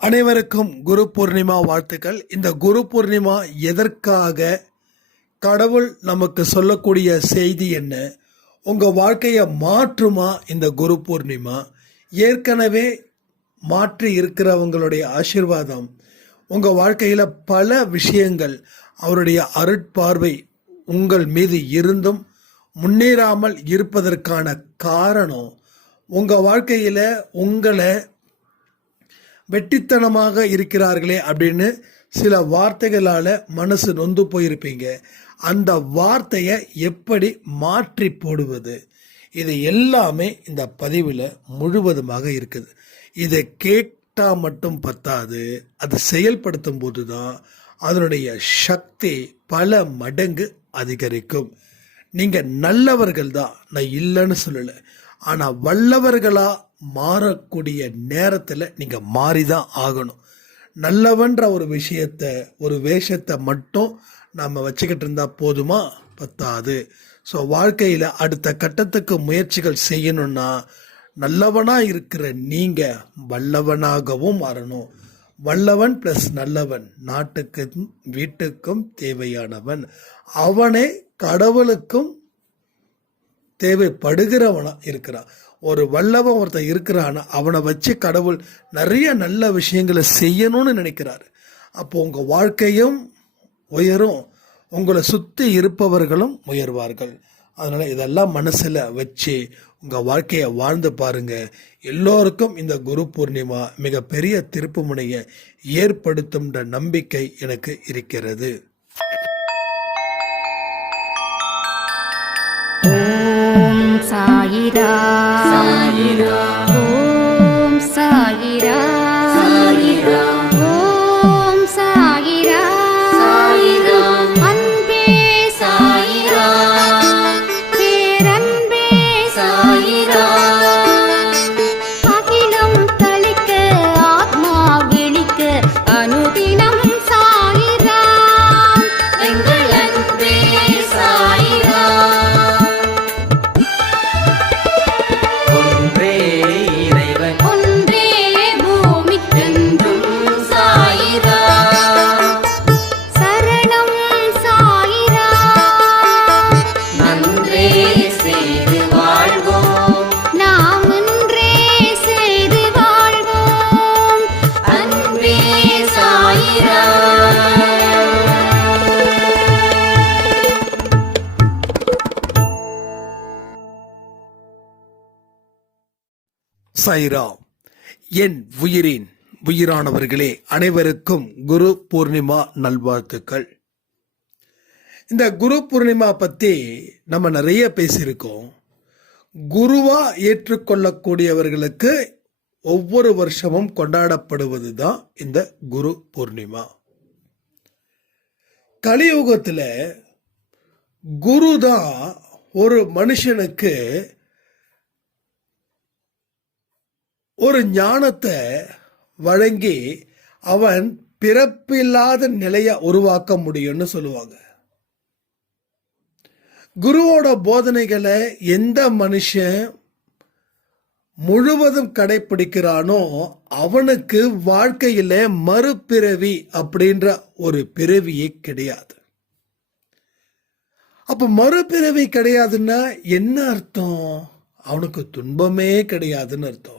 அனைவருக்கும் குரு பூர்ணிமா வாழ்த்துக்கள். இந்த குரு பூர்ணிமா எதற்காக? கடவுள் நமக்கு சொல்லக்கூடிய செய்தி என்ன? உங்கள் வாழ்க்கையை மாற்றுமா இந்த குரு பூர்ணிமா? ஏற்கனவே மாற்றி இருக்கிறவங்களுடைய ஆசீர்வாதம் உங்கள் வாழ்க்கையில் பல விஷயங்கள் அவருடைய அருட்பார்வை உங்கள் மீது இருந்தும் முன்னேறாமல் இருப்பதற்கான காரணம் உங்கள் வாழ்க்கையில் உங்களை வெட்டித்தனமாக இருக்கிறார்களே அப்படின்னு சில வார்த்தைகளால் மனசு நொந்து போயிருப்பீங்க. அந்த வார்த்தையை எப்படி மாற்றி போடுவது? இது எல்லாமே இந்த பதிவில் முழுவதுமாக இருக்குது. இதை கேட்டால் மட்டும் பத்தாது. அது செயல்படுத்தும் போது தான் அதனுடைய சக்தி பல மடங்கு அதிகரிக்கும். நீங்கள் நல்லவர்கள் தான் நான் இல்லைன்னு சொல்லலை. ஆனால் வல்லவர்களாக மாறக்கூடிய நேரத்தில் நீங்கள் மாறி தான் ஆகணும். நல்லவன்ற ஒரு விஷயத்த ஒரு வேஷத்தை மட்டும் நாம் வச்சுக்கிட்டு இருந்தால் போதுமா? பத்தாது. ஸோ வாழ்க்கையில் அடுத்த கட்டத்துக்கு முயற்சிகள் செய்யணும்னா நல்லவனாக இருக்கிற நீங்கள் வல்லவனாகவும் மாறணும். வல்லவன் ப்ளஸ் நல்லவன் நாட்டுக்கும் வீட்டுக்கும் தேவையானவன். அவனே கடவுளுக்கும் தேவைப்படுகிறவனா இருக்கிறான். ஒரு வல்லவன் ஒருத்தன் இருக்கிறான்னா அவனை வச்சு கடவுள் நிறைய நல்ல விஷயங்களை செய்யணும்னு நினைக்கிறாரு. அப்போ உங்கள் வாழ்க்கையும் உயரும். உங்களை சுற்றி இருப்பவர்களும் உயர்வார்கள். அதனால் இதெல்லாம் மனசில் வச்சு உங்கள் வாழ்க்கையை வாழ்ந்து பாருங்கள் எல்லோருக்கும் இந்த குரு பூர்ணிமா மிகப்பெரிய திருப்பு முனையை ஏற்படுத்தும்ன்ற நம்பிக்கை எனக்கு இருக்கிறது. ஓம் சாயிரா சாயிரா ஓம் சைரா என் உயிரின் உயிரானவர்களே அனைவருக்கும் குரு பூர்ணிமா நல்வாழ்த்துக்கள். இந்த குரு பூர்ணிமா பற்றி நம்ம நிறைய பேசியிருக்கோம். குருவா ஏற்றுக்கொள்ளக்கூடியவர்களுக்கு ஒவ்வொரு வருஷமும் கொண்டாடப்படுவது தான் இந்த குரு பூர்ணிமா. கலியுகத்தில் குரு தான் ஒரு மனுஷனுக்கு ஒரு ஞானத்தை வழங்கி அவன் பிறப்பில்லாத நிலையை உருவாக்க முடியும்னு சொல்லுவாங்க. குருவோட போதனைகளை எந்த மனுஷன் முழுவதும் கடைப்பிடிக்கிறானோ அவனுக்கு வாழ்க்கையில மறுபிறவி அப்படின்ற ஒரு பிறவியே கிடையாது. அப்ப மறுபிறவி கிடையாதுன்னா என்ன அர்த்தம்? அவனுக்கு துன்பமே கிடையாதுன்னு அர்த்தம்.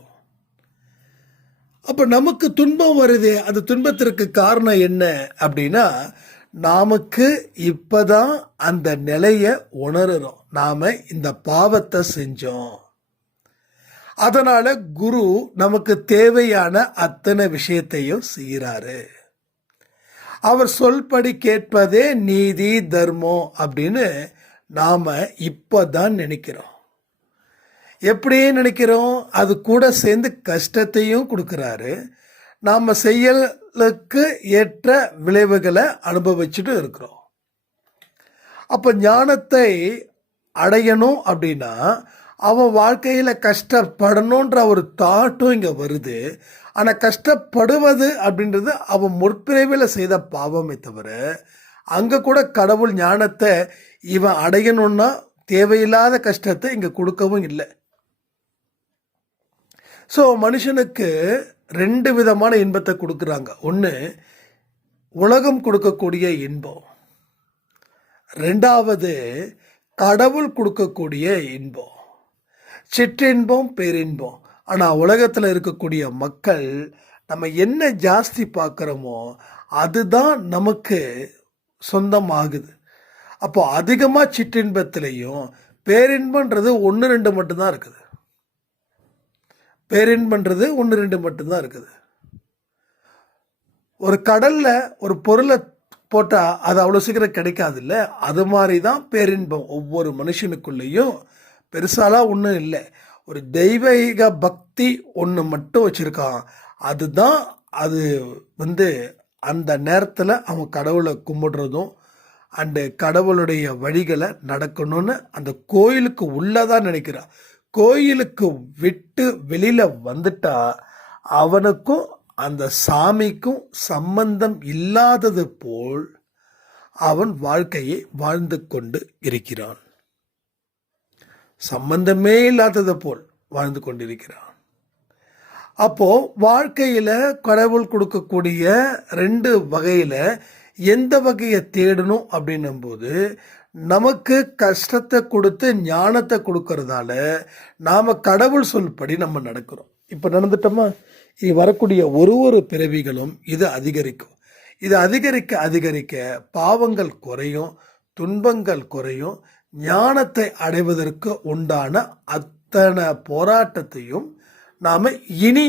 அப்ப நமக்கு துன்பம் வருதே அந்த துன்பத்திற்கு காரணம் என்ன அப்படின்னா நமக்கு இப்பதான் அந்த நிலைய உணர்றோம். நாம இந்த பாவத்தை செஞ்சோம். அதனால குரு நமக்கு தேவையான அத்தனை விஷயத்தையும் செய்கிறாரு அவர் சொல்படி கேட்பதே நீதி தர்மம் அப்படின்னு நாம இப்பதான் நினைக்கிறோம். எப்படி நினைக்கிறோம்? அது கூட சேர்ந்து கஷ்டத்தையும் கொடுக்குறாரு. நாம் செயலுக்கு ஏற்ற விளைவுகளை அனுபவிச்சுட்டு இருக்கிறோம். அப்போ ஞானத்தை அடையணும் அப்படின்னா அவன் வாழ்க்கையில் கஷ்டப்படணுன்ற ஒரு தாட்டும் இங்கே வருது. ஆனால் கஷ்டப்படுவது அப்படின்றது அவன் முற்பிறவில் செய்த பாவமே தவிர அங்கே கூட கடவுள் ஞானத்தை இவன் அடையணும்னா தேவையில்லாத கஷ்டத்தை இங்கே கொடுக்கவும் இல்லை. ஸோ மனுஷனுக்கு ரெண்டு விதமான இன்பத்தை கொடுக்குறாங்க. ஒன்று உலகம் கொடுக்கக்கூடிய இன்பம். ரெண்டாவது கடவுள் கொடுக்கக்கூடிய இன்பம். சிற்றின்பம் பேரின்பம். ஆனால் உலகத்தில் இருக்கக்கூடிய மக்கள் நம்ம என்ன ஜாஸ்தி பார்க்குறோமோ அதுதான் நமக்கு சொந்தமாகுது. அப்போது அதிகமாக சிற்றின்பத்திலையும் பேரின்பன்றது ஒன்று ரெண்டு மட்டும்தான் இருக்குது. பேரின்பன்றது ஒன்று ரெண்டு மட்டும்தான் இருக்குது. ஒரு கடலில் ஒரு பொருளை போட்டால் அது அவ்வளோ சீக்கிரம் கிடைக்காதுல்ல? அது மாதிரி தான் பேரின்பம் ஒவ்வொரு மனுஷனுக்குள்ளேயும். பெருசாலாம் ஒன்றும் இல்லை. ஒரு தெய்வீக பக்தி ஒன்று மட்டும் வச்சுருக்கான். அதுதான் அது வந்து அந்த நேரத்தில் அவன் கடவுளை கும்பிடுறதும் அண்டு கடவுளுடைய வழிகளை நடக்கணும்னு அந்த கோயிலுக்கு உள்ளதான் நினைக்கிறான். கோயிலுக்கு விட்டு வெளியில வந்துட்டா அவனுக்கும் அந்த சாமிக்கும் சம்பந்தம் இல்லாதது போல் அவன் வாழ்க்கையை வாழ்ந்து கொண்டு இருக்கிறான். சம்பந்தமே இல்லாதது போல் வாழ்ந்து கொண்டிருக்கிறான். அப்போ வாழ்க்கையில கடவுள் கொடுக்கக்கூடிய ரெண்டு வகையில எந்த வகையை தேடணும் அப்படின்னும் போது நமக்கு கஷ்டத்தை கொடுத்து ஞானத்தை கொடுக்கறதால நாம் கடவுள் சொல்படி நம்ம நடக்கிறோம். இப்போ நடந்துட்டோமா? இனி வரக்கூடிய ஒரு ஒரு பிறவிகளும் இது அதிகரிக்கும். இது அதிகரிக்க அதிகரிக்க பாவங்கள் குறையும் துன்பங்கள் குறையும் ஞானத்தை அடைவதற்கு உண்டான அத்தனை போராட்டத்தையும் நாம் இனி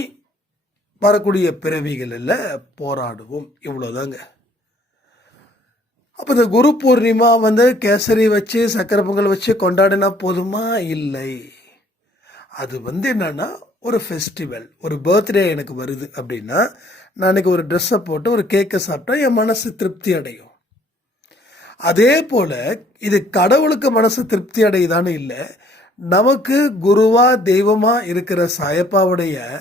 வரக்கூடிய பிறவிகளில் போராடுவோம். இவ்வளோதாங்க அப்போ இந்த குரு பூர்ணிமா வந்து கேசரி வச்சு சக்கரை பொங்கல் வச்சு கொண்டாடினா போதுமா? இல்லை. அது வந்து என்னன்னா ஒரு ஃபெஸ்டிவல் ஒரு பர்த்டே எனக்கு வருது அப்படின்னா நான் இன்னைக்கு ஒரு ட்ரெஸ்ஸை போட்டு ஒரு கேக்கை சாப்பிட்டா என் மனசு திருப்தி அடையும். அதே போல இது கடவுளுக்கு மனசு திருப்தி அடையுதான்னு இல்லை நமக்கு குருவா தெய்வமா இருக்கிற சாயப்பாவுடைய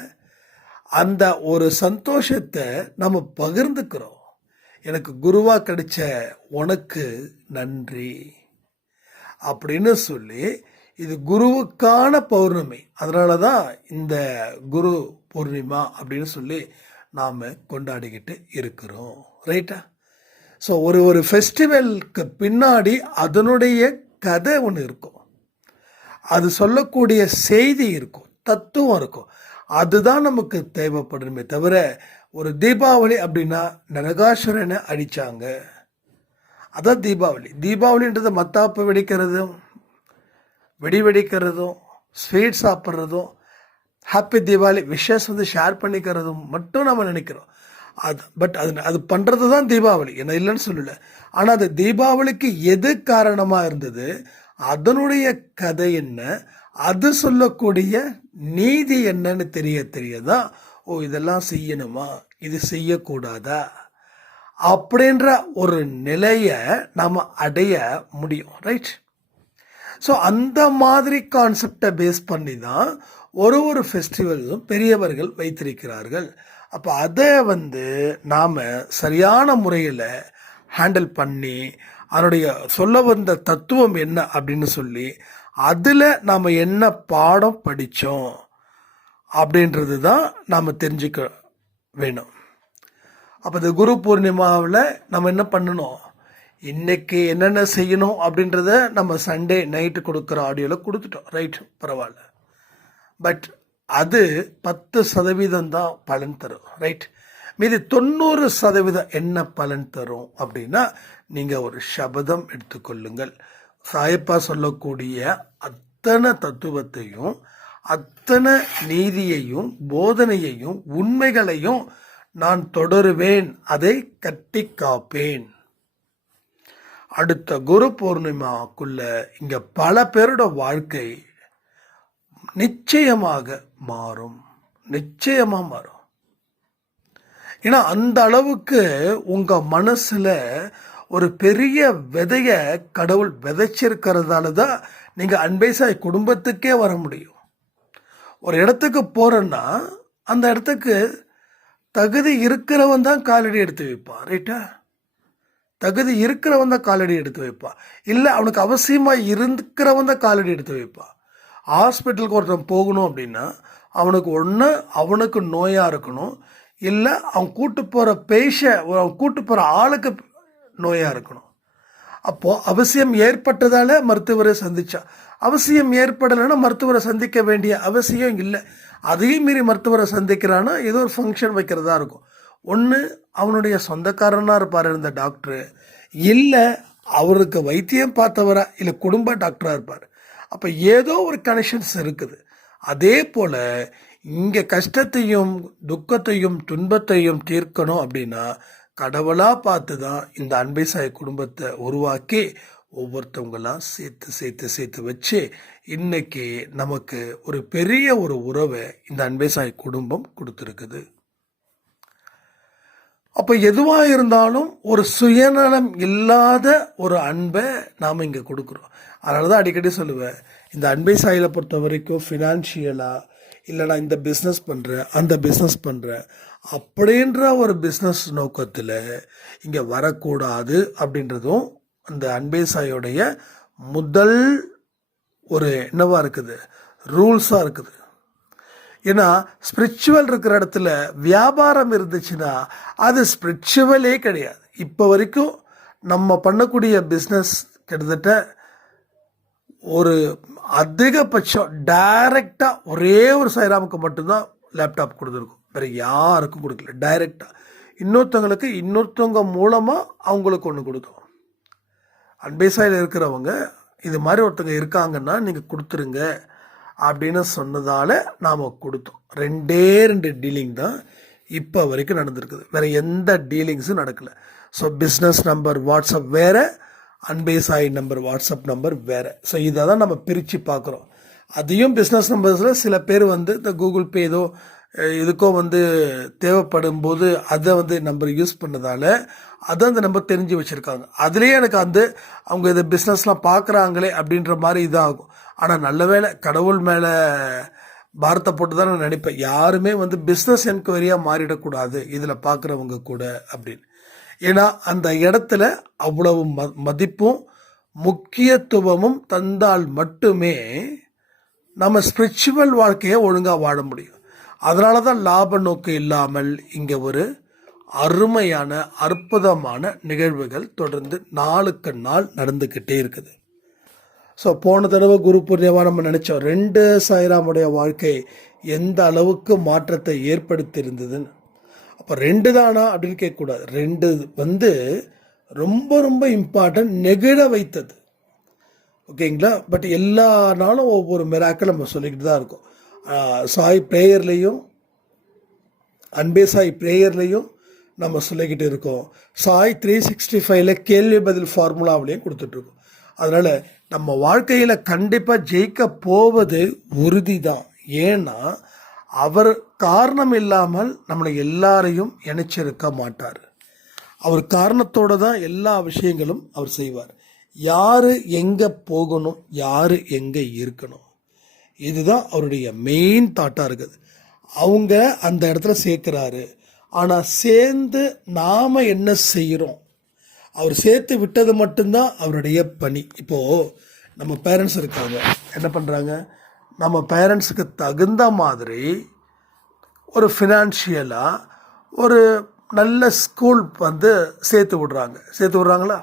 அந்த ஒரு சந்தோஷத்தை நம்ம பகிர்ந்துக்கிறோம். எனக்கு குருவா கிடைச்ச உனக்கு நன்றி அப்படின்னு சொல்லி இது குருவுக்கான பௌர்ணமி. அதனால தான் இந்த குரு பூர்ணிமா அப்படின்னு சொல்லி நாம் கொண்டாடிக்கிட்டு இருக்கிறோம். ரைட்டா ஸோ ஒரு ஒரு ஃபெஸ்டிவலுக்கு பின்னாடி அதனுடைய கதை ஒன்று இருக்கும். அது சொல்லக்கூடிய செய்தி இருக்கும் தத்துவம் இருக்கும். அதுதான் நமக்கு தேவைப்படுமே தவிர ஒரு தீபாவளி அப்படின்னா நரகாசுரனை அடித்தாங்க அதான் தீபாவளி. தீபாவளின்றது மத்தாப்பு வெடிக்கிறதும் வெடி வெடிக்கிறதும் ஸ்வீட் சாப்பிட்றதும் ஹாப்பி தீபாவளி விஷஸ் வந்து ஷேர் பண்ணிக்கிறதும் மட்டும் நம்ம நினைக்கிறோம். அது பட் அது அது பண்ணுறது தான் தீபாவளி. என்ன இல்லைன்னு சொல்லலை. ஆனால் அது தீபாவளிக்கு எது காரணமாக இருந்தது? அதனுடைய கதை என்ன? அது சொல்லக்கூடிய நீதி என்னன்னு தெரிய தெரியதான் ஓ இதெல்லாம் செய்யணுமா? இது செய்யக்கூடாதா? அப்படின்ற ஒரு நிலையை நாம் அடைய முடியும் ரைட் ஸோ அந்த மாதிரி கான்செப்டை பேஸ் பண்ணி தான் ஒரு ஒரு ஃபெஸ்டிவலும் பெரியவர்கள் வைத்திருக்கிறார்கள். அப்போ அதை வந்து நாம் சரியான முறையில் ஹேண்டில் பண்ணி அதனுடைய சொல்ல வந்த தத்துவம் என்ன அப்படின்னு சொல்லி அதில் நாம் என்ன பாடம் படித்தோம் அப்படின்றது தான் நாம் தெரிஞ்சுக்க வேணும். அப்போ இந்த குரு பூர்ணிமாவில் நம்ம என்ன பண்ணணும்? இன்றைக்கி என்னென்ன செய்யணும் அப்படின்றத நம்ம சண்டே நைட்டு கொடுக்குற ஆடியோவில் கொடுத்துட்டோம். ரைட் பரவாயில்ல. பட் அது பத்து சதவீதம் தான் பலன் தரும். ரைட் மீதி தொண்ணூறு சதவீதம் என்ன பலன் தரும் அப்படின்னா நீங்கள் ஒரு சபதம் எடுத்துக்கொள்ளுங்கள். சாயப்பா சொல்லக்கூடிய அத்தனை தத்துவத்தையும் அத்தனை நீதியையும் போதனையையும் உண்மைகளையும் நான் தொடருவேன். அதை கட்டி காப்பேன். அடுத்த குரு பூர்ணிமாக்குள்ள இங்க பல பேரோட வாழ்க்கை நிச்சயமாக மாறும். நிச்சயமா மாறும். ஏன்னா அந்த அளவுக்கு உங்க மனசுல ஒரு பெரிய விதைய கடவுள் விதைச்சிருக்கிறதால தான் நீங்க அன்பேசாய் குடும்பத்துக்கே வர முடியும். ஒரு இடத்துக்கு போகிறேன்னா அந்த இடத்துக்கு தகுதி இருக்கிறவன் தான் காலடி எடுத்து வைப்பான். ரைட்டா தகுதி இருக்கிறவன் தான் காலடி எடுத்து வைப்பான். இல்லை அவனுக்கு அவசியமாக இருக்கிறவன் தான் காலடி எடுத்து வைப்பான். ஹாஸ்பிட்டலுக்கு ஒருத்தன் போகணும் அப்படின்னா அவனுக்கு ஒன்று அவனுக்கு நோயாக இருக்கணும். இல்லை அவன் கூட்டு போகிற பேஷ அவன் கூட்டு போகிற ஆளுக்கு நோயாக இருக்கணும். அப்போது அவசியம் ஏற்பட்டதால் மருத்துவரை சந்தித்தான் அவசியம் ஏற்படலைன்னா மருத்துவரை சந்திக்க வேண்டிய அவசியம் இல்லை. அதையும் மீறி மருத்துவரை சந்திக்கிறான்னா ஏதோ ஒரு ஃபங்க்ஷன் வைக்கிறதா இருக்கும். ஒன்று அவனுடைய சொந்தக்காரனாக இருப்பார் இந்த டாக்டரு இல்லை அவருக்கு வைத்தியம் பார்த்தவரா இல்லை குடும்ப டாக்டராக இருப்பார். அப்போ ஏதோ ஒரு கனெக்ஷன்ஸ் இருக்குது. அதே போல் இங்கே கஷ்டத்தையும் துக்கத்தையும் துன்பத்தையும் தீர்க்கணும் அப்படின்னா கடவுளாக பார்த்து தான் இந்த அன்பை சாய் குடும்பத்தை உருவாக்கி ஒவ்வொருத்தவங்களாம் சேர்த்து சேர்த்து சேர்த்து வச்சு இன்னைக்கு நமக்கு ஒரு பெரிய ஒரு உறவை இந்த அன்பை சாய் குடும்பம் கொடுத்துருக்குது. அப்போ எதுவாக இருந்தாலும் ஒரு சுயநலம் இல்லாத ஒரு அன்பை நாம் இங்கே கொடுக்குறோம். அதனால தான் அடிக்கடி சொல்லுவேன் இந்த அன்பை சாயில பொறுத்த வரைக்கும் ஃபினான்ஷியலாக இல்லை நான் இந்த பிஸ்னஸ் பண்ணுறேன் அந்த பிஸ்னஸ் பண்ணுறேன் அப்படின்ற ஒரு பிஸ்னஸ் நோக்கத்தில் இங்கே வரக்கூடாது அப்படின்றதும் அந்த அன்பே சாயோடைய முதல் ஒரு என்னவாக இருக்குது? ரூல்ஸாக இருக்குது. ஏன்னா ஸ்பிரிச்சுவல் இருக்கிற இடத்துல வியாபாரம் இருந்துச்சுன்னா அது ஸ்பிரிச்சுவலே கிடையாது. இப்போ வரைக்கும் நம்ம பண்ணக்கூடிய பிஸ்னஸ் கிட்டத்தட்ட ஒரு அதிகபட்சம் டைரெக்டாக ஒரே ஒரு சைராமுக்கு மட்டும்தான் லேப்டாப் கொடுத்துருக்கோம். வேறு யாருக்கும் கொடுக்கல. டைரெக்டாக இன்னொருத்தவங்களுக்கு இன்னொருத்தவங்க மூலமாக அவங்களுக்கு ஒன்று கொடுத்தோம். அன்பேசாயில் இருக்கிறவங்க இது மாதிரி ஒருத்தங்க இருக்காங்கன்னா நீங்கள் கொடுத்துருங்க அப்படின்னு சொன்னதால் நாம் கொடுத்தோம். ரெண்டே ரெண்டு டீலிங் தான் இப்போ வரைக்கும் நடந்திருக்குது. வேறு எந்த டீலிங்ஸும் நடக்கலை. ஸோ பிஸ்னஸ் நம்பர் வாட்ஸ்அப் வேறு அன்பேசாய் நம்பர் வாட்ஸ்அப் நம்பர் வேறு. ஸோ இதை தான் நம்ம பிரித்து பார்க்குறோம். அதையும் பிஸ்னஸ் நம்பர்ஸில் சில பேர் வந்து இந்த கூகுள் பே ஏதோ இதுக்கும் வந்து தேவைப்படும் போது அதை வந்து நம்பர் யூஸ் பண்ணதால் அதை அந்த நம்பர் தெரிஞ்சு வச்சுருக்காங்க. அதுலேயே எனக்கு வந்து அவங்க இதை பிஸ்னஸ்லாம் பார்க்குறாங்களே அப்படின்ற மாதிரி இதாகும் ஆனால் நல்ல வேளை கடவுள் மேலே பாரத்தை போட்டு தான் நான் நினைப்பேன். யாருமே வந்து பிஸ்னஸ் என்கொயரியாக மாறிடக்கூடாது இதில் பார்க்குறவங்க கூட அப்படின்னு. ஏன்னா அந்த இடத்துல அவ்வளவு ம மதிப்பும் முக்கியத்துவமும் தந்தால் மட்டுமே நம்ம ஸ்பிரிச்சுவல் வாழ்க்கையை ஒழுங்காக வாழ முடியும். அதனால தான் லாப நோக்கு இல்லாமல் இங்கே ஒரு அருமையான அற்புதமான நிகழ்வுகள் தொடர்ந்து நாளுக்கு நாள் நடந்துக்கிட்டே இருக்குது. ஸோ போன தடவை குரு பூர்ணியமாக நம்ம நினச்சோம். ரெண்டு சாய்ராமுடைய வாழ்க்கை எந்த அளவுக்கு மாற்றத்தை ஏற்படுத்தியிருந்ததுன்னு. அப்போ ரெண்டு தானா அப்படின்னு கேட்கக்கூடாது. ரெண்டு வந்து ரொம்ப ரொம்ப இம்பார்ட்டன்ட் நெகிழ வைத்தது. ஓகேங்களா பட் எல்லா நாளும் ஒவ்வொரு மிராக்கள் நம்ம சொல்லிக்கிட்டு தான் இருக்கோம். சாய் ப்ரேயர்லேயும் அன்பே சாய் ப்ரேயர்லேயும் நம்ம சொல்லிக்கிட்டு இருக்கோம். சாய் த்ரீ சிக்ஸ்டி ஃபைவ்ல கேள்வி பதில் ஃபார்முலாவிலையும் கொடுத்துட்ருக்கோம். அதனால் நம்ம வாழ்க்கையில் கண்டிப்பாக ஜெயிக்க போவது உறுதி தான் ஏன்னா அவர் காரணம் இல்லாமல் நம்மளை எல்லாரையும் இணைச்சிருக்க மாட்டார். அவர் காரணத்தோட தான் எல்லா விஷயங்களும் அவர் செய்வார். யார் எங்கே போகணும் யார் எங்கே இருக்கணும்? இதுதான் அவருடைய மெயின் தாட்டாக இருக்குது. அவங்க அந்த இடத்துல சேர்க்குறாரு. ஆனால் சேர்ந்து நாம் என்ன செய்கிறோம் அவர் சேர்த்து விட்டது மட்டும்தான் அவருடைய பணி. இப்போது நம்ம பேரண்ட்ஸ் இருக்காங்க. என்ன பண்ணுறாங்க நம்ம பேரண்ட்ஸுக்கு தகுந்த மாதிரி ஒரு ஃபினான்ஷியலாக ஒரு நல்ல ஸ்கூல் வந்து சேர்த்து விடுறாங்க. சேர்த்து விட்றாங்களா?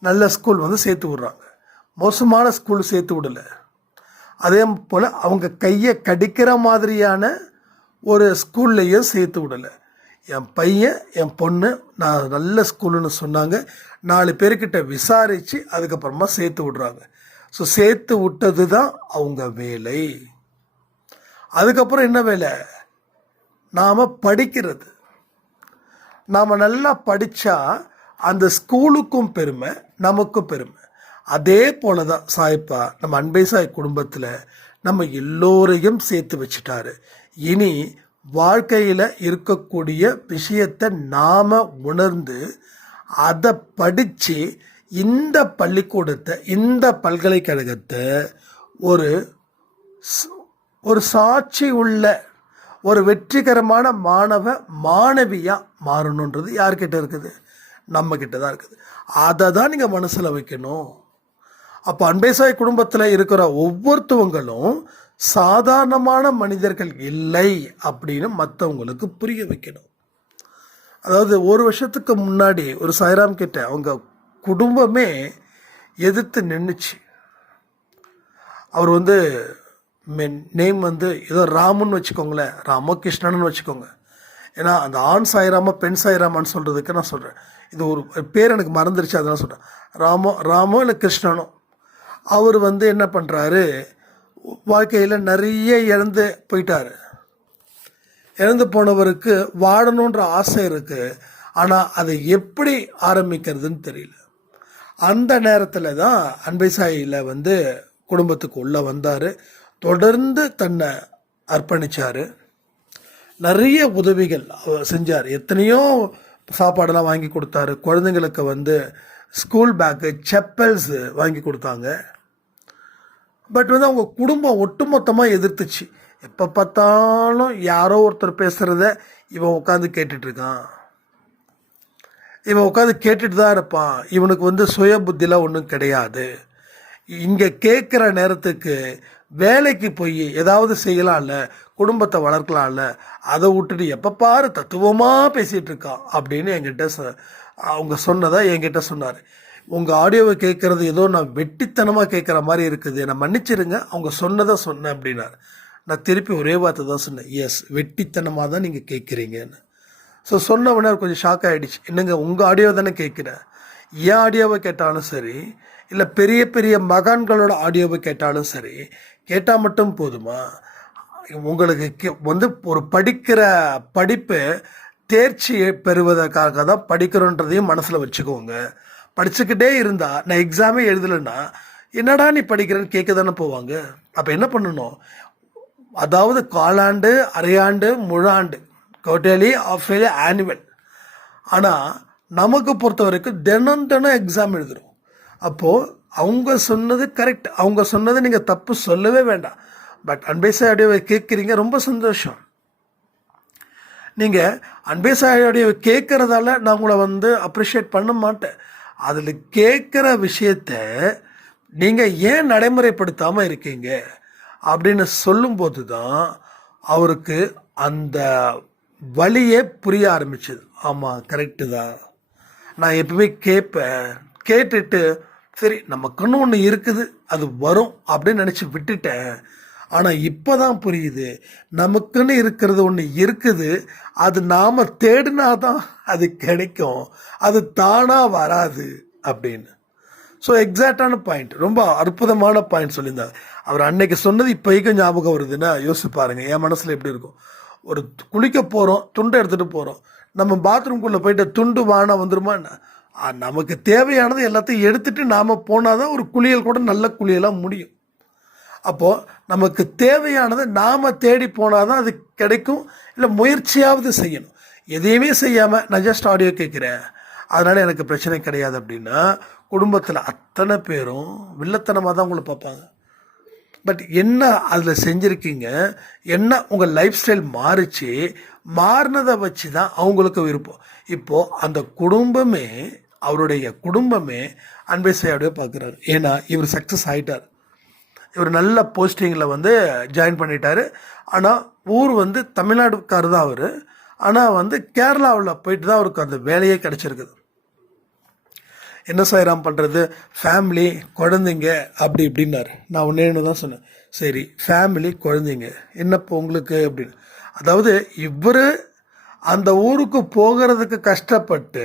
நல்ல ஸ்கூல் வந்து சேர்த்து விட்றாங்க. மோசமான ஸ்கூல் சேர்த்து விடலை. அதே போல் அவங்க கையை கடிக்கிற மாதிரியான ஒரு ஸ்கூல்லையும் சேர்த்து விடலை. என் பையன் என் பொண்ணு நான் நல்ல ஸ்கூலுன்னு சொன்னாங்க. நாலு பேர்கிட்ட விசாரித்து அதுக்கப்புறமா சேர்த்து விட்றாங்க. ஸோ சேர்த்து விட்டது தான் அவங்க வேலை. அதுக்கப்புறம் என்ன வேலை? நாம் படிக்கிறது. நாம் நல்லா படித்தா அந்த ஸ்கூலுக்கும் பெருமை நமக்கும் பெருமை. அதே போல தான் சாய்ப்பா நம்ம அன்பை சாய் குடும்பத்தில் நம்ம எல்லோரையும் சேர்த்து வச்சுட்டாரு. இனி வாழ்க்கையில் இருக்கக்கூடிய விஷயத்தை நாம் உணர்ந்து அதை படித்து இந்த பள்ளிக்கூடத்தை இந்த பல்கலைக்கழகத்தை ஒரு ஒரு சாட்சி உள்ள ஒரு வெற்றிகரமான மாணவ மாணவியாக மாறணுன்றது யார்கிட்ட இருக்குது? நம்மக்கிட்ட தான் இருக்குது. அதை தான் நீங்கள் மனசில் வைக்கணும். அப்போ அன்பேசாய் குடும்பத்தில் இருக்கிற ஒவ்வொருத்தவங்களும் சாதாரணமான மனிதர்கள் இல்லை அப்படின்னு மற்றவங்களுக்கு புரிய வைக்கணும். அதாவது ஒரு வருஷத்துக்கு முன்னாடி ஒரு சாய்ராம் கிட்ட அவங்க குடும்பமே எதிர்த்து நின்றுச்சு அவர் வந்து நேம் வந்து ஏதோ ராமுன்னு வச்சுக்கோங்களேன் ராமகிருஷ்ணன் வச்சுக்கோங்க. ஏன்னா அந்த ஆண் சாய்ராமா பெண் சாய்ராமான்னு சொல்கிறதுக்கு நான் சொல்கிறேன் இது ஒரு பேர் எனக்கு மறந்துருச்சு அதெல்லாம் சொல்கிறேன் ராமோ ராமோ இல்லை கிருஷ்ணனோ? அவர் வந்து என்ன பண்ணுறாரு வாழ்க்கையில் நிறைய இழந்து போயிட்டார். இழந்து போனவருக்கு வாழணுன்ற ஆசை இருக்குது ஆனால் அதை எப்படி ஆரம்பிக்கிறதுன்னு தெரியல. அந்த நேரத்தில் தான் அன்பை சாயில் வந்து குடும்பத்துக்கு உள்ளே வந்தார். தொடர்ந்து தன்னை அர்ப்பணித்தார் நிறைய உதவிகள் அவர் செஞ்சார். எத்தனையோ சாப்பாடெல்லாம் வாங்கி கொடுத்தாரு. குழந்தைங்களுக்கு வந்து ஸ்கூல் பேக்கு செப்பல்ஸு வாங்கி கொடுத்தாங்க. பட் வந்து அவங்க குடும்பம் ஒட்டுமொத்தமாக எதிர்த்துச்சு. எப்போ பார்த்தாலும் யாரோ ஒருத்தர் பேசுகிறத இவன் உட்காந்து கேட்டுட்ருக்கான் இவன் உட்காந்து கேட்டுட்டு தான் இருப்பான். இவனுக்கு வந்து சுய புத்திலாம் ஒன்றும் கிடையாது. இங்கே கேட்குற நேரத்துக்கு வேலைக்கு போய் ஏதாவது செய்யலாம்ல குடும்பத்தை வளர்க்கலாம்ல அதை விட்டுட்டு எப்போ பாரு தத்துவமாக பேசிகிட்டு இருக்கான் அப்படின்னு என்கிட்ட அவங்க சொன்னதை என்கிட்ட சொன்னார். உங்கள் ஆடியோவை கேட்குறது ஏதோ நான் வெட்டித்தனமாக கேட்குற மாதிரி இருக்குது. என்னை மன்னிச்சிருங்க அவங்க சொன்னதை சொன்னேன் அப்படின்னார். நான் திருப்பி ஒரே வார்த்தை தான் சொன்னேன். எஸ் வெட்டித்தனமாக தான் நீங்கள் கேட்குறீங்கன்னு. ஸோ சொன்ன உடனே கொஞ்சம் ஷாக் ஆகிடுச்சு என்னங்க உங்கள் ஆடியோ தானே கேட்குறேன் ஏன் ஆடியோவை கேட்டாலும் சரி இல்லை பெரிய பெரிய மகான்களோட ஆடியோவை கேட்டாலும் சரி கேட்டால் மட்டும் போதுமா? உங்களுக்கு கே- வந்து ஒரு படிக்கிற படிப்பு தேர்ச்சி பெறுவதற்காக தான் படிக்கிறோன்றதையும் மனசில் வச்சுக்கோங்க. படிச்சுக்கிட்டே இருந்தால் நான் எக்ஸாமே எழுதலைன்னா என்னடா நீ படிக்கிறேன்னு கேட்க தானே போவாங்க. அப்போ என்ன பண்ணணும்? அதாவது காலாண்டு அரையாண்டு முழாண்டு கோட்டேலி ஆஃப் ஆனுவல் ஆனால் நமக்கு பொறுத்த வரைக்கும் தினம் தினம் எக்ஸாம் எழுதுறோம். அப்போது அவங்க சொன்னது கரெக்ட் அவங்க சொன்னது நீங்கள் தப்பு சொல்லவே வேண்டாம். பட் அன்பேசாடியோவை கேட்குறீங்க ரொம்ப சந்தோஷம். நீங்கள் அன்பேசாடியோவை கேட்குறதால நான் உங்களை வந்து அப்ரிஷியேட் பண்ண மாட்டேன். அதில் கேட்குற விஷயத்த நீங்கள் ஏன் நடைமுறைப்படுத்தாமல் இருக்கீங்க? அப்படின்னு சொல்லும்போது தான் அவருக்கு அந்த வழியே புரிய ஆரம்பிச்சது. ஆமாம் கரெக்டு தான். நான் எப்பவுமே கேட்பேன். கேட்டுட்டு சரி நமக்குன்னு ஒன்று இருக்குது அது வரும் அப்படின்னு நினச்சி விட்டுட்டேன். ஆனால் இப்போ தான் புரியுது. நமக்குன்னு இருக்கிறது ஒன்று இருக்குது. அது நாம் தேடினா தான் அது கிடைக்கும். அது தானாக வராது அப்படின்னு. ஸோ எக்ஸாக்டான பாயிண்ட் ரொம்ப அற்புதமான பாயிண்ட் சொல்லியிருந்தார். அவர் அன்னைக்கு சொன்னது இப்போக்கும் ஞாபகம் வருதுன்னா யோசிச்சு பாருங்கள் என் மனசில் எப்படி இருக்கும்? ஒரு குளிக்க போகிறோம் துண்டை எடுத்துகிட்டு போகிறோம் நம்ம பாத்ரூம்குள்ளே போயிட்டு துண்டு வானா வந்துருமா என்ன? நமக்கு தேவையானது எல்லாத்தையும் எடுத்துகிட்டு நாம் போனால் தான் ஒரு குளியல் கூட நல்ல குளியலாக முடியும். அப்போது நமக்கு தேவையானது நாம் தேடி போனால் தான் அது கிடைக்கும். இல்லை முயற்சியாவது செய்யணும். எதையுமே செய்யாமல் நான் ஜஸ்ட் ஆடியோ கேட்குறேன். அதனால் எனக்கு பிரச்சனை கிடையாது அப்படின்னா குடும்பத்தில் அத்தனை பேரும் வில்லத்தனமாக தான் உங்களை பார்ப்பாங்க. பட் என்ன அதில் செஞ்சுருக்கீங்க? என்ன உங்கள் லைஃப் ஸ்டைல் மாறுச்சு? மாறினதை வச்சு தான் அவங்களுக்கு விருப்பம். இப்போது அந்த குடும்பமே அவருடைய குடும்பமே அன்பை செய்யாடவே பார்க்குறாரு. ஏன்னா இவர் சக்ஸஸ் ஆகிட்டார் இவர் நல்ல போஸ்டிங்கில் வந்து ஜாயின் பண்ணிட்டார். ஆனால் ஊர் வந்து தமிழ்நாடுக்காரர் தான் அவர். ஆனால் வந்து கேரளாவில் போயிட்டு தான் அவருக்கு அந்த வேலையே கிடச்சிருக்குது. என்ன சாயிராம் பண்ணுறது ஃபேமிலி குழந்தைங்க அப்படி இப்படின்னாரு. நான் ஒன்று தான் சொன்னேன். சரி ஃபேமிலி குழந்தைங்க என்னப்போ உங்களுக்கு அப்படின்னு. அதாவது இவர் அந்த ஊருக்கு போகிறதுக்கு கஷ்டப்பட்டு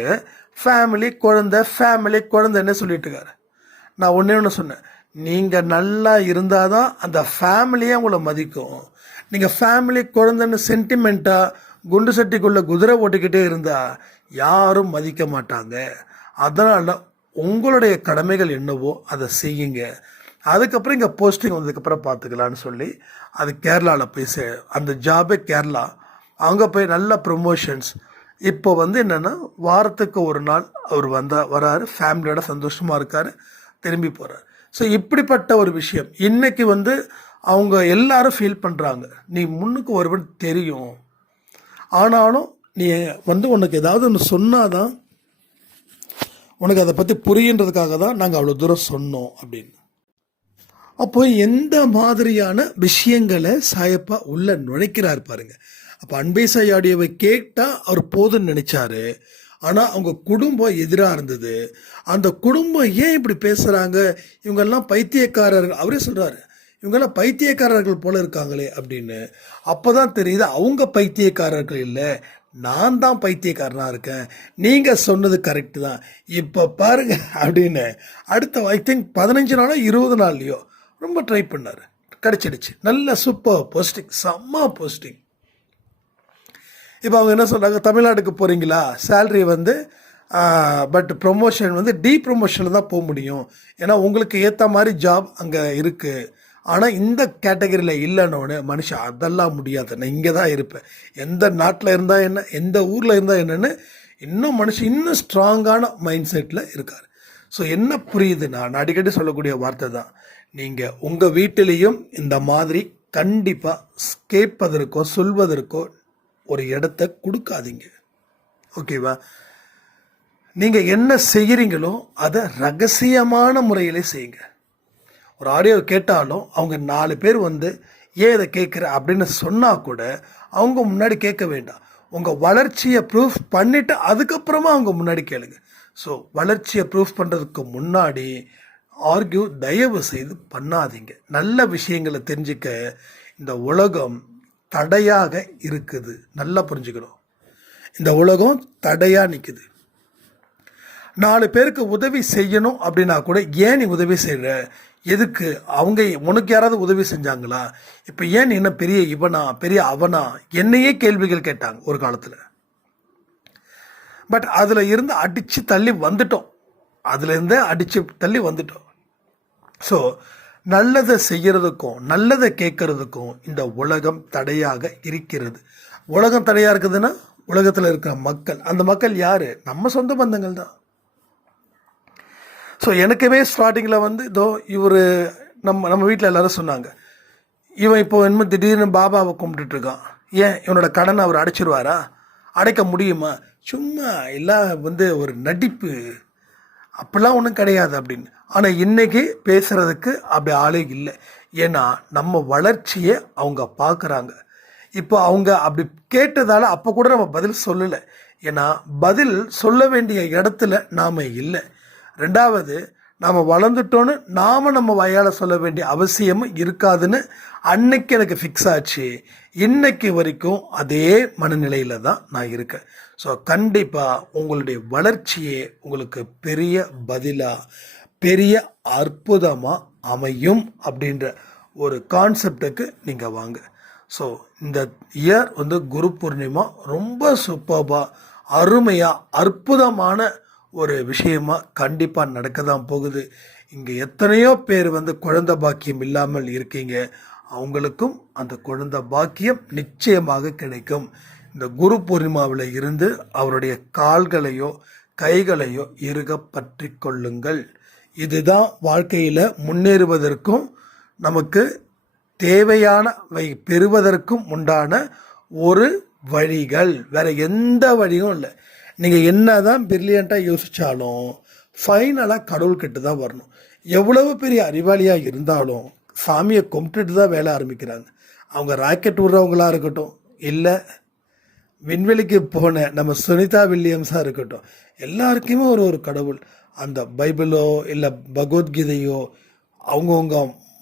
ஃபேமிலி குழந்தை ஃபேமிலி குழந்தைன்னு சொல்லிட்டு இருக்காரு. நான் ஒன்றே ஒன்று சொன்னேன். நீங்கள் நல்லா இருந்தால் தான் அந்த ஃபேமிலியே உங்களை மதிக்கும். நீங்கள் ஃபேமிலி குழந்தைன்னு சென்டிமெண்ட்டாக குண்டு சட்டிக்குள்ளே குதிரை ஓட்டிக்கிட்டே இருந்தால் யாரும் மதிக்க மாட்டாங்க. அதனால் உங்களுடைய கடமைகள் என்னவோ அதை செய்யுங்க. அதுக்கப்புறம் இங்கே போஸ்டிங் வந்ததுக்கப்புறம் பார்த்துக்கலான்னு சொல்லி அது கேரளாவில் போய் சே அந்த ஜாபே கேரளா. அங்கே போய் நல்ல ப்ரொமோஷன்ஸ் இப்போ வந்து என்னென்னா வாரத்துக்கு ஒரு நாள் அவர் வந்தால் வராரு. ஃபேமிலியோட சந்தோஷமாக இருக்கார். திரும்பி போகிறார் ஸோ இப்படிப்பட்ட ஒரு விஷயம். இன்னைக்கு வந்து அவங்க எல்லாரும் ஃபீல் பண்ணுறாங்க நீ முன்னுக்கு ஒருவன் தெரியும். ஆனாலும் நீ வந்து உனக்கு ஏதாவது ஒன்று சொன்னாதான் உனக்கு அதை பற்றி புரியுன்றதுக்காக தான் நாங்கள் அவ்வளோ தூரம் சொன்னோம் அப்படின்னு. அப்போ எந்த மாதிரியான விஷயங்களை சாயப்பா உள்ளே நுழைக்கிறார் பாருங்க. அப்போ அன்பேசாய் ஆடியோவை கேட்டால் அவர் போதும்னு நினச்சாரு. ஆனால் அவங்க குடும்பம் எதிராக இருந்தது. அந்த குடும்பம் ஏன் இப்படி பேசுகிறாங்க இவங்கெல்லாம் பைத்தியக்காரர்கள். அவரே சொல்கிறாரு இவங்கெல்லாம் பைத்தியக்காரர்கள் போல இருக்காங்களே அப்படின்னு. அப்போ தான் தெரியுது அவங்க பைத்தியக்காரர்கள் இல்லை. நான் தான் பைத்தியக்காரனாக இருக்கேன். நீங்கள் சொன்னது கரெக்டு தான். இப்போ பாருங்க அப்படின்னு. அடுத்த ஐ திங்க் பதினஞ்சு நாளோ இருபது நாள்லையோ ரொம்ப ட்ரை பண்ணார். கிடச்சிடுச்சு. நல்ல சூப்பர் போஸ்டிங் செம்ம போஸ்டிங் இப்போ அவங்க என்ன சொல்கிறாங்க தமிழ்நாட்டுக்கு போகிறீங்களா சேல்ரி வந்து பட் ப்ரொமோஷன் வந்து டீ ப்ரொமோஷனில் தான் போக முடியும். ஏன்னா உங்களுக்கு ஏற்ற மாதிரி ஜாப் அங்கே இருக்குது ஆனால் இந்த கேட்டகரியில் இல்லைன்னு மனுஷன் அதெல்லாம் முடியாது. நான் இங்கே தான் இருப்பேன். எந்த நாட்டில் இருந்தால் என்ன எந்த ஊரில் இருந்தால் என்னன்னு இன்னும் மனுஷன் இன்னும் ஸ்ட்ராங்கான மைண்ட் செட்டில் இருக்கார். ஸோ என்ன புரியுதுன்னா நான் அடிக்கடி சொல்லக்கூடிய வார்த்தை தான். நீங்கள் உங்கள் வீட்டிலையும் இந்த மாதிரி கண்டிப்பாக கேட்பதற்கோ சொல்வதற்கோ ஒரு இடத்த கொடுக்காதீங்க. ஓகேவா? நீங்கள் என்ன செய்கிறீங்களோ அதை ரகசியமான முறையிலே செய்யுங்க. ஒரு ஆடியோ கேட்டாலும் அவங்க நாலு பேர் வந்து ஏன் இதை கேட்குற? அப்படின்னு சொன்னால் கூட அவங்க முன்னாடி கேட்க வேண்டாம். உங்கள் வளர்ச்சியை ப்ரூஃப் பண்ணிவிட்டு அதுக்கப்புறமா அவங்க முன்னாடி கேளுங்க. ஸோ வளர்ச்சியை ப்ரூஃப் பண்ணுறதுக்கு முன்னாடி ஆர்கியூ தயவு செய்து பண்ணாதீங்க. நல்ல விஷயங்களை தெரிஞ்சுக்க இந்த உலகம் தடையாக இருக்குது. நல்லா புரிஞ்சுக்கணும். இந்த உலகம் தடையாக நிற்குது நாலு பேருக்கு உதவி செய்யணும் அப்படின்னா கூட ஏன் நீ உதவி செய்கிற எதுக்கு? அவங்க உனக்கு யாராவது உதவி செஞ்சாங்களா? இப்போ ஏன் நீ என்ன பெரிய இவனா பெரிய அவனா? என்னையே கேள்விகள் கேட்டாங்க ஒரு காலத்தில். பட் அதில் இருந்து அடித்து தள்ளி வந்துட்டோம். அதுலேருந்தே அடித்து தள்ளி வந்துட்டோம். ஸோ நல்லதை செய்யறதுக்கும் நல்லதை கேட்கறதுக்கும் இந்த உலகம் தடையாக இருக்கிறது. உலகம் தடையாக இருக்குதுன்னா உலகத்தில் இருக்கிற மக்கள். அந்த மக்கள் யார்? நம்ம சொந்த பந்தங்கள் தான். ஸோ எனக்குமே ஸ்டார்டிங்கில் வந்து இதோ இவர் நம்ம நம்ம வீட்டில் எல்லாரும் சொன்னாங்க. இவன் இப்போ என்ன திடீர்னு பாபாவை கும்பிட்டுட்ருக்கான். ஏன்? இவனோட கடனை அவர் அடைச்சிருவாரா? அடைக்க முடியுமா? சும்மா எல்லாம் வந்து ஒரு நடிப்பு. அப்படிலாம் ஒன்றும் கிடையாது அப்படின்னு. ஆனால் இன்றைக்கி பேசுகிறதுக்கு அப்படி ஆளே இல்லை. ஏன்னா நம்ம வளர்ச்சியை அவங்க பார்க்குறாங்க. இப்போ அவங்க அப்படி கேட்டதால் அப்போ கூட நம்ம பதில் சொல்லலை. ஏன்னா பதில் சொல்ல வேண்டிய இடத்துல நாம் இல்லை. ரெண்டாவது நாம் வளர்ந்துட்டோன்னு நாம் நம்ம வாயால் சொல்ல வேண்டிய அவசியமும் இருக்காதுன்னு அன்னைக்கு எனக்கு ஃபிக்ஸ் ஆச்சு. இன்னைக்கு வரைக்கும் அதே மனநிலையில் தான் நான் இருக்கேன். ஸோ கண்டிப்பாக உங்களுடைய வளர்ச்சியே உங்களுக்கு பெரிய பதிலாக பெரிய அற்புதமாக அமையும் அப்படின்ற ஒரு கான்செப்டுக்கு நீங்கள் வாங்க. ஸோ இந்த இயர் வந்து குரு பூர்ணிமா ரொம்ப சூப்பர்பாக அருமையாக அற்புதமான ஒரு விஷயமாக கண்டிப்பாக நடக்க தான் போகுது. இங்கே எத்தனையோ பேர் வந்து குழந்தை பாக்கியம் இல்லாமல் இருக்கீங்க. அவங்களுக்கும் அந்த குழந்தை பாக்கியம் நிச்சயமாக கிடைக்கும். இந்த குரு பூர்ணிமாவில் இருந்து அவருடைய கால்களையோ கைகளையோ இருக பற்றி கொள்ளுங்கள். இதுதான் வாழ்க்கையில் முன்னேறுவதற்கும் நமக்கு தேவையானவை பெறுவதற்கும் உண்டான ஒரு வழிகள். வேறு எந்த வழியும் இல்லை. நீங்கள் என்ன தான் பிரில்லியண்ட்டாக யோசித்தாலும் ஃபைனலாக கடவுள்கிட்ட தான் வரணும். எவ்வளவு பெரிய அறிவாளியாக இருந்தாலும் சாமியை கும்பிட்டுட்டு தான் வேலை ஆரம்பிக்கிறாங்க. அவங்க ராக்கெட் விடுறவங்களாக இருக்கட்டும் இல்லை விண்வெளிக்கு போன நம்ம சுனிதா வில்லியம்ஸாக இருக்கட்டும் எல்லாருக்குமே ஒரு ஒரு கடவுள். அந்த பைபிளோ இல்லை பகவத்கீதையோ அவங்கவுங்க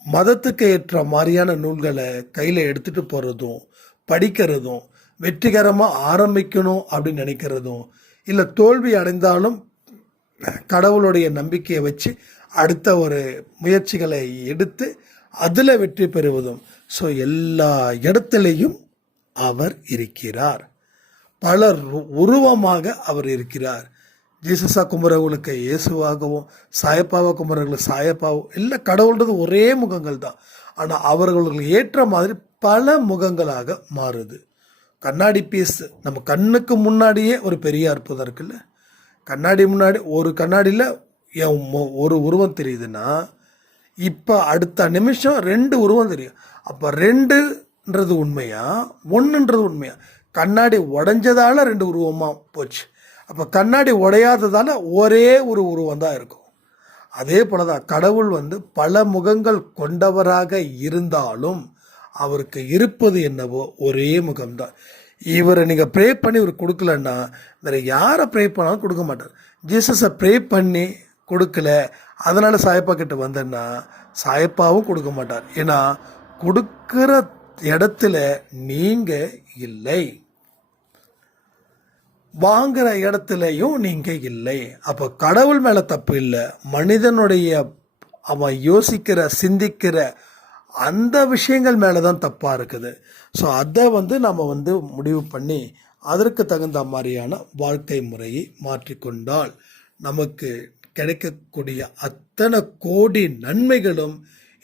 மதத்துக்கு ஏற்ற மாதிரியான நூல்களை கையில் எடுத்துகிட்டு போகிறதும் படிக்கிறதும் வெற்றிகரமாக ஆரம்பிக்கணும் அப்படின்னு நினைக்கிறதும் இல்லை தோல்வி அடைந்தாலும் கடவுளுடைய நம்பிக்கையை வச்சு அடுத்த ஒரு முயற்சிகளை எடுத்து அதில் வெற்றி பெறுவதும். ஸோ எல்லா இடத்துலையும் அவர் இருக்கிறார். பலர் உருவமாக அவர் இருக்கிறார். ஜீசஸா கும்புறவங்களுக்கு இயேசுவாகவும் சாயப்பாவை கும்புறவங்களுக்கு சாயப்பாவும் இல்லை கடவுள்ன்றது ஒரே முகங்கள் தான். ஆனால் அவர்களுக்கு ஏற்ற மாதிரி பல முகங்களாக மாறுது. கண்ணாடி பீஸ் நம்ம கண்ணுக்கு முன்னாடியே ஒரு பெரிய அற்புதம் இருக்குல்ல? கண்ணாடி முன்னாடி ஒரு கண்ணாடியில் என் ஒரு உருவம் தெரியுதுன்னா இப்போ அடுத்த நிமிஷம் ரெண்டு உருவம் தெரியும். அப்போ ரெண்டுன்றது உண்மையா? ஒன்றுன்றது உண்மையா? கண்ணாடி உடஞ்சதால ரெண்டு உருவமாக போச்சு. அப்போ கண்ணாடி உடையாததால் ஒரே ஒரு உருவம் தான் இருக்கும். அதே போல தான் கடவுள் வந்து பல முகங்கள் கொண்டவராக இருந்தாலும் அவருக்கு இருப்பது என்னவோ ஒரே முகம்தான். இவரை நீங்கள் ப்ரே பண்ணி இவர் கொடுக்கலன்னா வேற யாரை ப்ரே பண்ணாலும் கொடுக்க மாட்டார். ஜீசஸை ப்ரே பண்ணி கொடுக்கல அதனால் சாயப்பா கிட்ட வந்தேன்னா சாயப்பாவும் கொடுக்க மாட்டார். ஏன்னா கொடுக்குற இடத்துல நீங்கள் இல்லை. வாங்குற இடத்துலையும் நீங்கள் இல்லை. அப்போ கடவுள் மேலே தப்பு இல்லை. மனிதனுடைய அவன் யோசிக்கிற சிந்திக்கிற அந்த விஷயங்கள் மேலே தான் தப்பாக இருக்குது. ஸோ அதை வந்து நம்ம வந்து முடிவு பண்ணி அதற்கு தகுந்த மாதிரியான வாழ்க்கை முறையை மாற்றிக்கொண்டால் நமக்கு கிடைக்கக்கூடிய அத்தனை கோடி நன்மைகளும்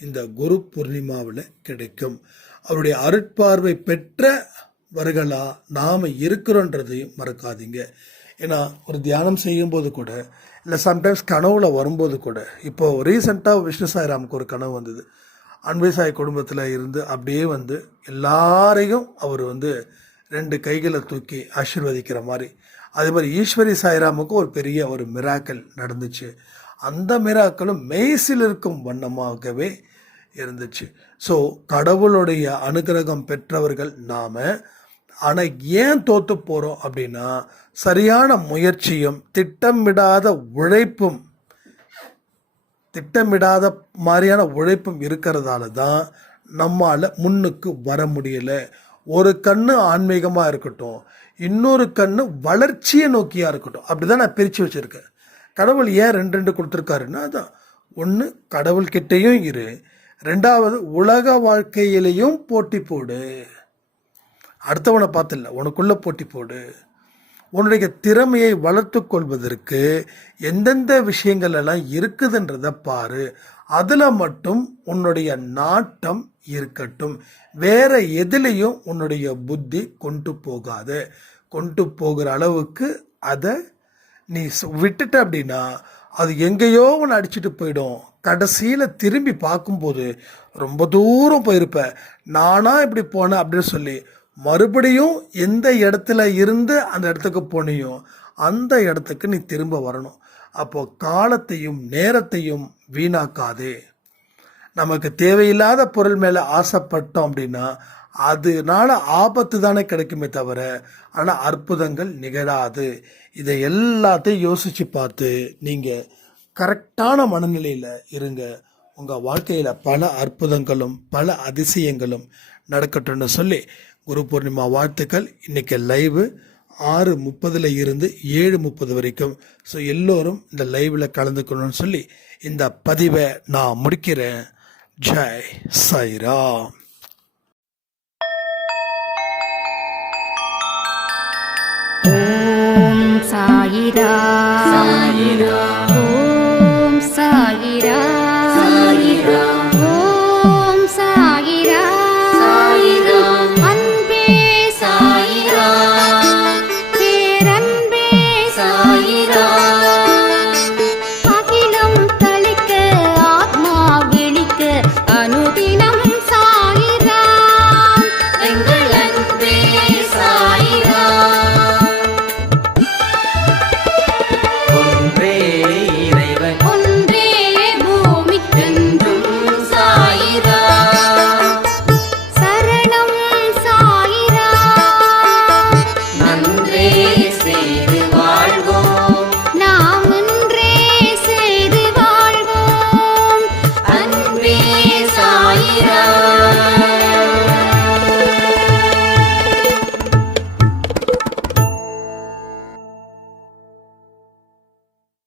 இந்த குரு பூர்ணிமாவில் கிடைக்கும். அவருடைய அருட்பார்வை பெற்ற வருகளா? நாம் இருக்கிறோன்றதையும் மறக்காதீங்க. ஏன்னா ஒரு தியானம் செய்யும்போது கூட இல்லை சம்டைம்ஸ் கனவுல வரும்போது கூட இப்போது ரீசெண்டாக விஷ்ணு சாய்ராமுக்கு ஒரு கனவு வந்தது. அன்பை சாய் குடும்பத்தில் இருந்து அப்படியே வந்து எல்லாரையும் அவர் வந்து ரெண்டு கைகளை தூக்கி ஆசீர்வதிக்கிற மாதிரி. அதே மாதிரி ஈஸ்வரி சாய்ராமுக்கு ஒரு பெரிய ஒரு மிராக்கல் நடந்துச்சு. அந்த மிராக்களும் மெய்சில் இருக்கும் வண்ணமாகவே இருந்துச்சு. ஸோ கடவுளுடைய அனுகிரகம் பெற்றவர்கள் நாம் ஆனால் ஏன் தோற்று போகிறோம் அப்படின்னா சரியான முயற்சியும் திட்டமிடாத உழைப்பும் திட்டமிடாத மாதிரியான உழைப்பும் இருக்கிறதால தான் நம்மால் முன்னுக்கு வர முடியலை. ஒரு கண்ணு ஆன்மீகமாக இருக்கட்டும் இன்னொரு கண்ணு வளர்ச்சியை நோக்கியாக இருக்கட்டும். அப்படி தான் நான் பிரித்து வச்சுருக்கேன். கடவுள் ஏன் ரெண்டு ரெண்டு கொடுத்துருக்காருன்னா அதான். ஒன்று கடவுள்கிட்டையும் இரு. ரெண்டாவது உலக வாழ்க்கையிலையும் போட்டி போடு. அடுத்தவனை பார்த்தில்ல உனக்குள்ள போட்டி போடு. உன்னுடைய திறமையை வளர்த்து கொள்வதற்கு எந்தெந்த விஷயங்கள் எல்லாம் இருக்குதுன்றத பாரு. அதில் மட்டும் உன்னுடைய நாட்டம் இருக்கட்டும். வேற எதுலேயும் உன்னுடைய புத்தி கொண்டு போகாது. கொண்டு போகிற அளவுக்கு அதை நீ விட்டுட்ட அப்படின்னா அது எங்கேயோ ஒன்று அடிச்சுட்டு போயிடும். கடைசியில் திரும்பி பார்க்கும்போது ரொம்ப தூரம் போயிருப்ப. நானாக இப்படி போனேன் அப்படின்னு சொல்லி மறுபடியும் எந்த இடத்துல இருந்து அந்த இடத்துக்கு போனியோ அந்த இடத்துக்கு நீ திரும்ப வரணும். அப்போ காலத்தையும் நேரத்தையும் வீணாக்காதே. நமக்கு தேவையில்லாத பொருள் மேலே ஆசைப்பட்டோம் அப்படின்னா அதனால ஆபத்து தானே கிடைக்குமே தவிர ஆனால் அற்புதங்கள் நிகழாது. இதை எல்லாத்தையும் யோசித்து பார்த்து நீங்கள் கரெக்டான மனநிலையில் இருங்க. உங்கள் வாழ்க்கையில் பல அற்புதங்களும் பல அதிசயங்களும் நடக்கட்டும்னு சொல்லி குரு பூர்ணிமா வாழ்த்துக்கள். இன்னைக்கு லைவு ஆறு முப்பதில் இருந்து ஏழு முப்பது வரைக்கும். ஸோ எல்லோரும் இந்த லைவில் கலந்துக்கணும்னு சொல்லி இந்த பதிவை நான் முடிக்கிறேன். ஜெய் சாய்ராம். ஓம் சாயிரா சாயிரா